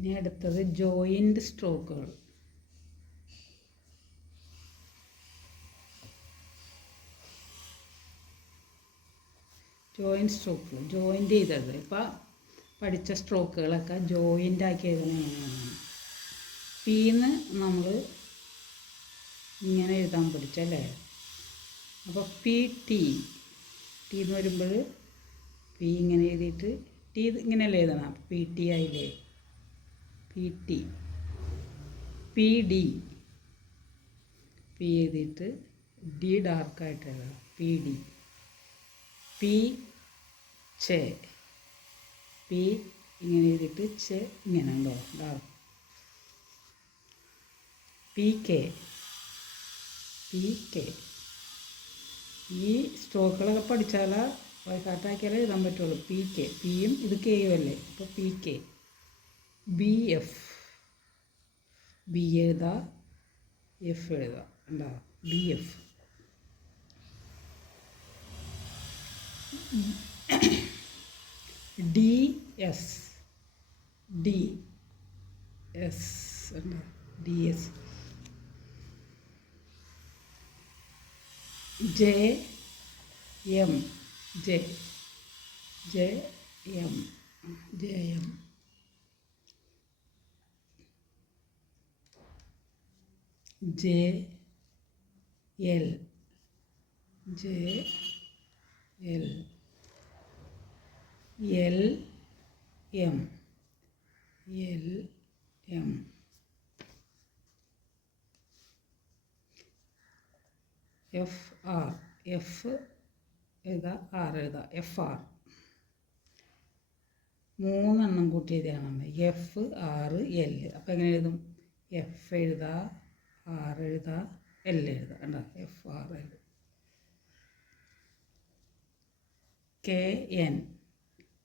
ഇനി അടുത്തത് ജോയിന്റ് സ്ട്രോക്കുകൾ ജോയിന്റ് സ്ട്രോക്കുകൾ ജോയിന്റ് ചെയ്തത്. ഇപ്പോൾ പഠിച്ച സ്ട്രോക്കുകളൊക്കെ ജോയിന്റ് ആക്കി എഴുതുന്ന എങ്ങനെയാണ് നമ്മൾ ഇങ്ങനെ എഴുതാൻ പഠിച്ചല്ലേ അപ്പോൾ പി ടി ടി എന്ന് വരുമ്പോൾ പി ഇങ്ങനെ എഴുതിയിട്ട് ടി ഇങ്ങനെയല്ലേ എഴുതണം? പി ടി ആയില്ലേ? P T. P D. P എഴുതിയിട്ട് ഡി ഡാർക്കായിട്ട് എഴുതണം പി ഡി. പി ചെ. പി ഇങ്ങനെ എഴുതിയിട്ട് ചെ ഇങ്ങനെ ഉണ്ടോ? Dark P K. P K. ഈ സ്ട്രോക്കുകളൊക്കെ പഠിച്ചാൽ വൈകാട്ടാക്കിയാലേ എഴുതാൻ പറ്റുള്ളൂ. P K. പിയും ഇത് കെയും അല്ലേ? അപ്പോൾ P K. B F. B എഴുതാ എഫ് എഴുതാ. എന്താ B F. D S. D S. എന്താ D S. J M. J. J M. J M. J L J L L M L M F R F എഴുതാ R എഴുതാ F R മൂന്നെണ്ണം കൂട്ടി എഴുതിയാണ് F ആറ് L അപ്പോൾ എങ്ങനെ എഴുതും? F എഴുതാ ആർ എഴുതാ എൽ എഴുതാ കണ്ടോ? F R L K N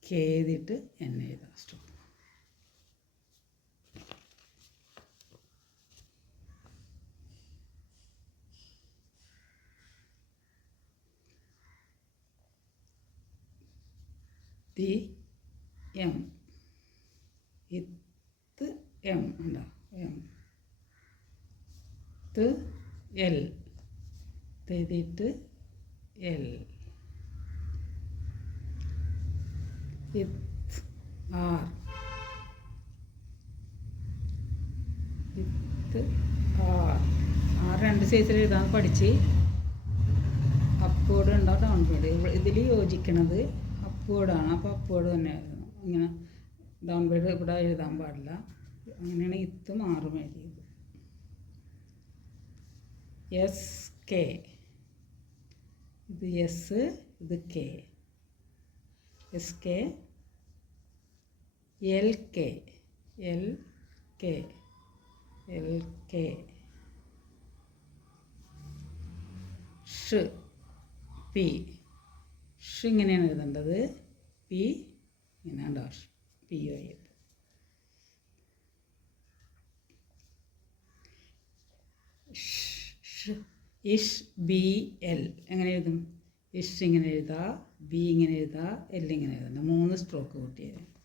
K എഴുതിയിട്ട് എൻ എഴുതാം സ്റ്റോപ്പ് തി എം ഇത്ത് എം ഉണ്ടോ എം ത് എൽ. എഴുതിയിട്ട് എൽ. ഇത് ആർ. ഇത് ആർ. ആർ രണ്ട് സൈസിൽ എഴുതാൻ പഠിച്ച് അപ്പോഡ് ഉണ്ടോ ഡൗൺവേഡ് ഇതിൽ യോജിക്കണത് അപ്പോഡാണ് അപ്പോൾ അപ്പോഡ് തന്നെ എഴുതണം ഇങ്ങനെ ഡൗൺവേഡ് ഇവിടെ എഴുതാൻ പാടില്ല. അങ്ങനെയാണ് ഇത്ത് മാറും എഴുതിയത്. S K. ഇത് എസ് ഇത് K. S K. L K. L K. L K. ഷ്. പി. ഷ് ഇങ്ങനെയാണ് എഴുതേണ്ടത്. പി. ഇങ്ങനെ ഡോഷ് പി. ഒ. എ. ഇഷ് ബി എൽ. എങ്ങനെ എഴുതും? ഇഷ് ഇങ്ങനെ എഴുതാ ബി ഇങ്ങനെ എഴുതാ എൽ ഇങ്ങനെ എഴുതണ്ട മൂന്ന് സ്ട്രോക്ക് കൂട്ടിയത്.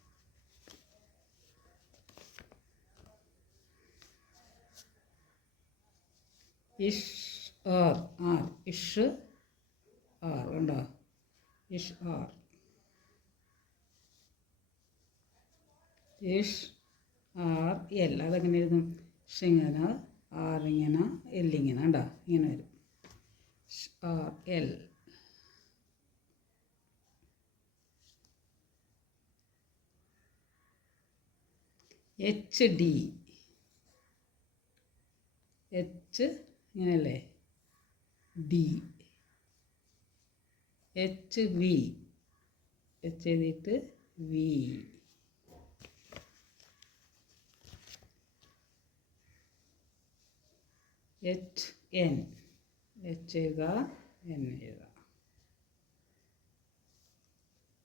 ഇഷ് ആർ. ആർ. ഇഷ് ആർ. കണ്ടോ? ഇഷ് ആർ. ഇഷ് ആർ എൽ. അതെങ്ങനെ എഴുതും? ഇഷ് ഇങ്ങനെ എൽ ഇങ്ങനെ കണ്ടോ? ഇങ്ങനെ വരും. R L. H D. H ഇങ്ങനെയല്ലേ? ഡി. H V. എച്ച് എഴുതിയിട്ട് വി. എച്ച് എൻ എച്ച് എഴുതുക എൻ എഴുതുക.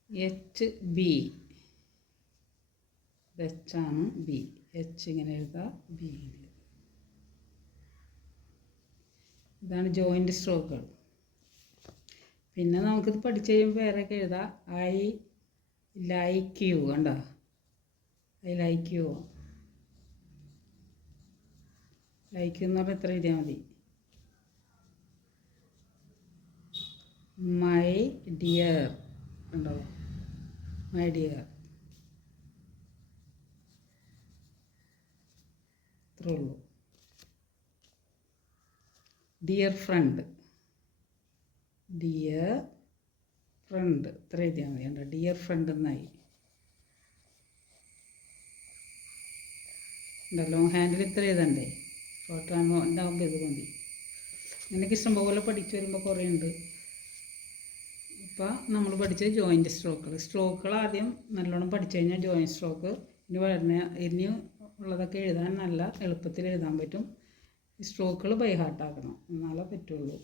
എച്ച് ബി എച്ചാണ് ബി എച്ച് ഇങ്ങനെ എഴുതുക ബി ഇതാണ് ജോയിന്റ് സ്ട്രോക്കുകൾ പിന്നെ നമുക്കിത് പഠിച്ചു കഴിയുമ്പോൾ വേറെയൊക്കെ എഴുതാം. ഐ ലൈക്ക് യു കണ്ടോ? ഐ ലൈക്ക് യു ലൈക്ക് പറഞ്ഞാൽ എത്ര എഴുതിയാൽ മതി? മൈ ഡിയർ ഉണ്ടോ? മൈ ഡിയർ ഇത്രേ ഉള്ളൂ. ഡിയർ ഫ്രണ്ട് ഡിയർ ഫ്രണ്ട് ഇത്ര എഴുതിയാൽ മതി. കണ്ടോ? ഡിയർ ഫ്രണ്ട് എന്നായി. ഉണ്ടല്ലോ ഹാൻഡിൽ ഇത്ര എഴുതണ്ടേ? ഷോർട്ട് ആകുമ്പോൾ ഇതാകുമ്പോൾ ഇത് മതി. എനിക്ക് ഇഷ്ടംപോലെ പഠിച്ചു വരുമ്പോൾ കുറേ ഉണ്ട് ഇപ്പോൾ നമ്മൾ പഠിച്ച ജോയിന്റ് സ്ട്രോക്കുകൾ സ്ട്രോക്കുകൾ ആദ്യം നല്ലോണം പഠിച്ചു കഴിഞ്ഞാൽ ജോയിന്റ് സ്ട്രോക്ക് ഇനി വരുന്ന ഇനി ഉള്ളതൊക്കെ എഴുതാൻ നല്ല എളുപ്പത്തിൽ എഴുതാൻ പറ്റും. സ്ട്രോക്കുകൾ ബൈ ഹാർട്ടാക്കണം എന്നാലേ പറ്റുള്ളൂ.